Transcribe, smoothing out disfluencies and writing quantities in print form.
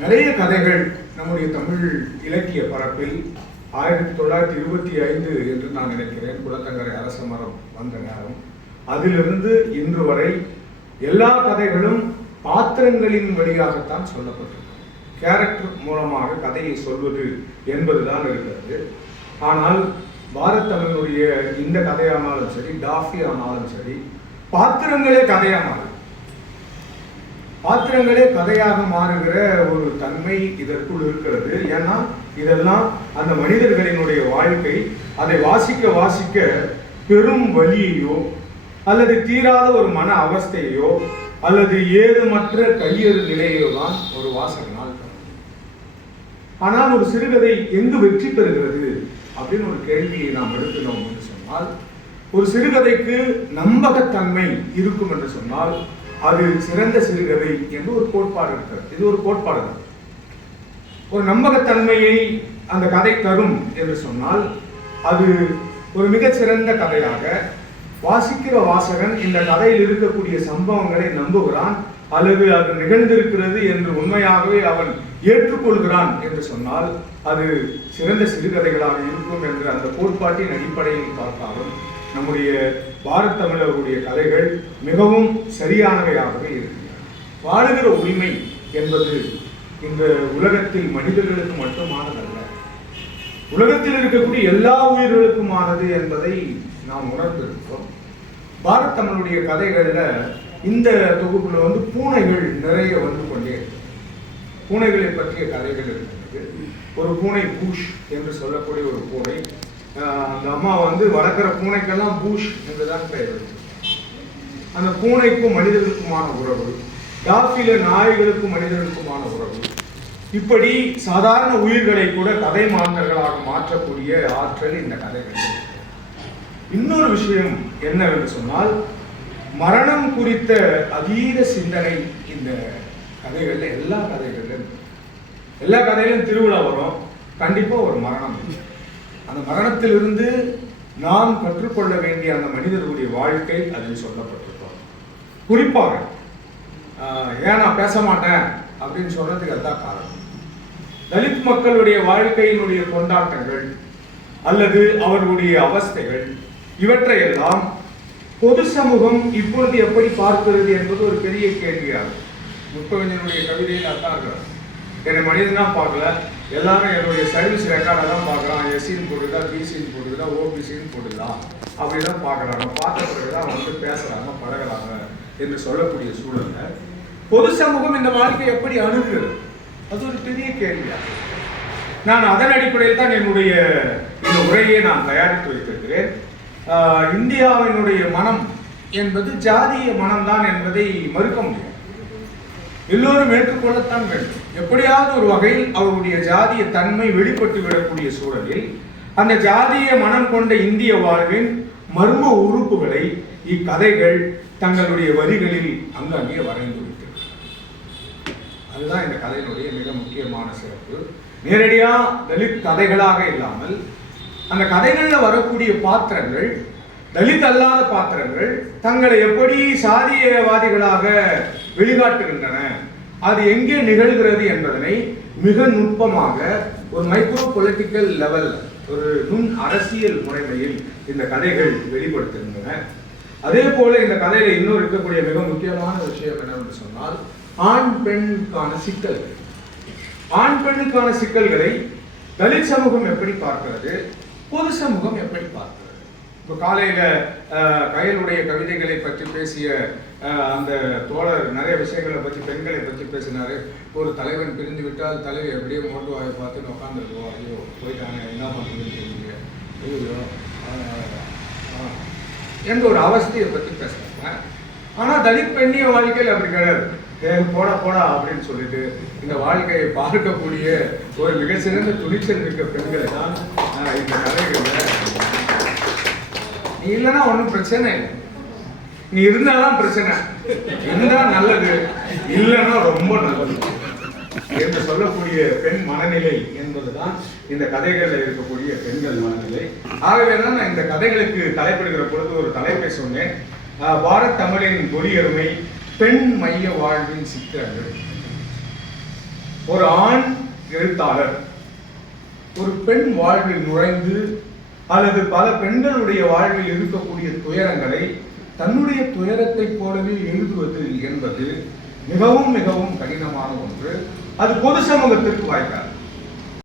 நிறைய கதைகள் நம்முடைய தமிழ் இலக்கிய பரப்பில் 1925 என்று நான் நினைக்கிறேன் குலத்தங்கரை அரச மரம் வந்த நேரம், அதிலிருந்து இன்று வரை எல்லா கதைகளும் பாத்திரங்களின் வழியாகத்தான் சொல்லப்பட்டிருக்கும். கேரக்டர் மூலமாக கதையை சொல்வது என்பதுதான் இருக்கிறது. ஆனால் பாரத் தமிழனுடைய இந்த கதையானாலும் சரி, டாஃபி ஆனாலும் சரி, பாத்திரங்களே கதையாக மாறுகிற ஒரு தன்மை இதற்குள் இருக்கிறது. ஏன்னா இதெல்லாம் அந்த மனிதர்களினுடைய வாழ்க்கை, அதை வாசிக்க பெரும் வலியையோ அல்லது தீராத ஒரு மன அவஸ்தையோ அல்லது ஏதுமற்ற கையெறு நிலையோ தான் ஒரு வாசகனால். ஆனால் ஒரு சிறுகதை எங்கு வெற்றி பெறுகிறது அப்படின்னு ஒரு கேள்வியை நாம் எடுத்துனோம் என்று சொன்னால், ஒரு சிறுகதைக்கு நம்பகத்தன்மை இருக்கும் என்று சொன்னால் அது சிறந்த சிறுகதை என்று ஒரு கோட்பாடு இருக்கிறது. இது ஒரு கோட்பாடு தான். ஒரு நம்பகத்தன்மையை அந்த கதை தரும் என்று சொன்னால் அது ஒரு மிகச்சிறந்த கதையாக, வாசிக்கிற வாசகன் இந்த கதையில் இருக்கக்கூடிய சம்பவங்களை நம்புகிறான் அல்லது அது நிகழ்ந்திருக்கிறது என்று உண்மையாகவே அவன் ஏற்றுக்கொள்கிறான் என்று சொன்னால் அது சிறந்த சிறுகதைகளாக இருக்கும் என்று அந்த கோட்பாட்டின் அடிப்படையில் பார்த்தாலும் நம்முடைய பாரத் தமிழருடைய கதைகள் மிகவும் சரியானவையாகவே இருக்கின்றன. வாழுகிற உரிமை என்பது இந்த உலகத்தில் மனிதர்களுக்கு மட்டுமானதல்ல, உலகத்தில் இருக்கக்கூடிய எல்லா உயிர்களுக்குமானது என்பதை நாம் உணர்ந்திருக்கிறோம். பாரத் தமிழுடைய கதைகள்ல இந்த தொகுப்புல பூனைகள் நிறைய வந்து கொண்டே இருக்கு. பூனைகளை பற்றிய கதைகள் இருக்கிறது. ஒரு பூனை பூஷ் என்று சொல்லக்கூடிய ஒரு பூனை, அந்த அம்மா வளர்க்குற பூனைக்கெல்லாம் பூஷ் என்றுதான் பெயர். அந்த பூனைக்கும் மனிதர்களுக்குமான உறவு, டாஃபில நாய்களுக்கும் மனிதர்களுக்குமான உறவு, இப்படி சாதாரண உயிர்களை கூட கதை மாந்தர்களாக மாற்றக்கூடிய ஆற்றல் இந்த கதைகள். இன்னொரு விஷயம் என்னவென்று சொன்னால், மரணம் குறித்த அதீத சிந்தனை இந்த கதைகள்ல எல்லா கதைகளிலும் திருவிழா வரும், கண்டிப்பா ஒரு மரணம். அந்த மரணத்திலிருந்து நாம் கற்றுக்கொள்ள வேண்டிய அந்த மனிதர்களுடைய வாழ்க்கை அதில் சொல்லப்பட்டிருக்கோம். குறிப்பாக ஏன் நான் பேச மாட்டேன் அப்படின்னு சொல்றதுக்கு அதுதான் காரணம். தலித் மக்களுடைய வாழ்க்கையினுடைய கொண்டாட்டங்கள் அல்லது அவர்களுடைய அவஸ்தைகள் இவற்றையெல்லாம் பொது சமூகம் இப்பொழுது எப்படி பார்க்கிறது என்பது ஒரு பெரிய கேள்வியாகும். முத்தகஞ்சனுடைய கவிதையில் அதான், என்னை மனிதனா பார்க்கல, எல்லாரும் என்னுடைய சர்வீஸ் ரெக்கார்டை தான் பார்க்குறான், எஸ்சின்னு போட்டுதா, பிசின்னு போட்டுதா, ஓபிசின்னு போட்டுதா, அப்படிதான் பார்க்குறாங்க. பார்த்த பிறகுதான் பேசுறாங்க, பழகிறாங்க என்று சொல்லக்கூடிய சூழல்ல பொது சமூகம் இந்த வாழ்க்கை எப்படி அணுகுகிறது, அது ஒரு பெரிய கேள்வியாகும். நான் அதன் அடிப்படையில் தான் என்னுடைய இந்த உரையை நான் தயாரித்து வைத்திருக்கிறேன். இந்தியாவினுடைய மனம் என்பது ஜாதிய மனம்தான் என்பதை மறுக்க முடியாது. எல்லோரும் ஏற்றுக்கொள்ளத்தான் வேண்டும். எப்படியாவது ஒரு வகையில் அவருடைய ஜாதிய தன்மை வெளிப்பட்டு விடக்கூடிய சூழலில் அந்த ஜாதிய மனம் கொண்ட இந்திய வாழ்வின் மர்ம உறுப்புகளை இக்கதைகள் தங்களுடைய வரிகளில் அங்கங்கே வரைந்து வைத்திருக்கிறது. அதுதான் இந்த கதையினுடைய மிக முக்கியமான சிறப்பு. நேரடியா தலித் கதைகளாக இல்லாமல் அந்த கதைகளில் வரக்கூடிய பாத்திரங்கள், தலித் அல்லாத பாத்திரங்கள் தங்களை எப்படி சாதியவாதிகளாக வெளிக்காட்டுகின்றன, அது எங்கே நிகழ்கிறது என்பதனை மிக நுட்பமாக ஒரு மைக்ரோ பொலிட்டிக்கல் லெவல், ஒரு நுண் அரசியல் முறைமையில் இந்த கதைகள் வெளிப்படுத்துகின்றன. அதே போல இந்த கதையில இன்னும் இருக்கக்கூடிய மிக முக்கியமான விஷயம் என்னவென்று சொன்னால், ஆண் பெண்ணுக்கான சிக்கல்கள். ஆண் பெண்ணுக்கான சிக்கல்களை தலித் சமூகம் எப்படி பார்க்கிறது, பொது சமூகம் எப்படி பார்க்கிறது. இப்போ காலையில கயலுடைய கவிதைகளை பற்றி பேசிய அந்த தோழர் நிறைய விஷயங்களை பற்றி, பெண்களை பற்றி பேசினாரு. ஒரு தலைவன் பிரிந்து விட்டால் தலைவி எப்படியோ மோட்டு வாயை பார்த்துன்னு உட்காந்துருக்கோம், ஐயோ போயிட்டாங்க என்ன பண்ணுறதுன்னு தெரியல, ஐயோ என்ற ஒரு அவஸ்தையை பற்றி பேசுறாங்க. ஆனால் தலித் பெண்ணிய வாழ்க்கையில் அப்படி கிடையாது. போடா அப்படின்னு சொல்லிட்டு இந்த வாழ்க்கையை பார்க்கக்கூடிய ஒரு மிகச்சிறந்த துணிச்சல் இருக்க பெண்களை தான் இந்த கதைகள்ல. நீ இல்லைன்னா ஒன்றும் பிரச்சனை இல்லை, நீ இருந்தாதான் பிரச்சனை, இருந்தா நல்லது, இல்லைன்னா ரொம்ப நல்லது என்று சொல்லக்கூடிய பெண் மனநிலை என்பதுதான் இந்த கதைகளில் இருக்கக்கூடிய பெண்கள் மனநிலை. ஆகவேதான் நான் இந்த கதைகளுக்கு தலைப்பிடுகிற பொழுது ஒரு தலைப்பை சொன்னேன், பாரத் தமிழின் கொடியருமை, பெண் மைய வாழ்வின் சித்திரங்கள். ஒரு ஆண் எழுத்தாளர் ஒரு பெண் வாழ்வில் நுழைந்து அல்லது பல பெண்களுடைய வாழ்வில் இருக்கக்கூடிய துயரங்களை தன்னுடைய துயரத்தை போலவே எழுதுவது என்பது மிகவும் மிகவும் கடினமான ஒன்று. அது பொது சமூகத்திற்கு வாய்க்காது.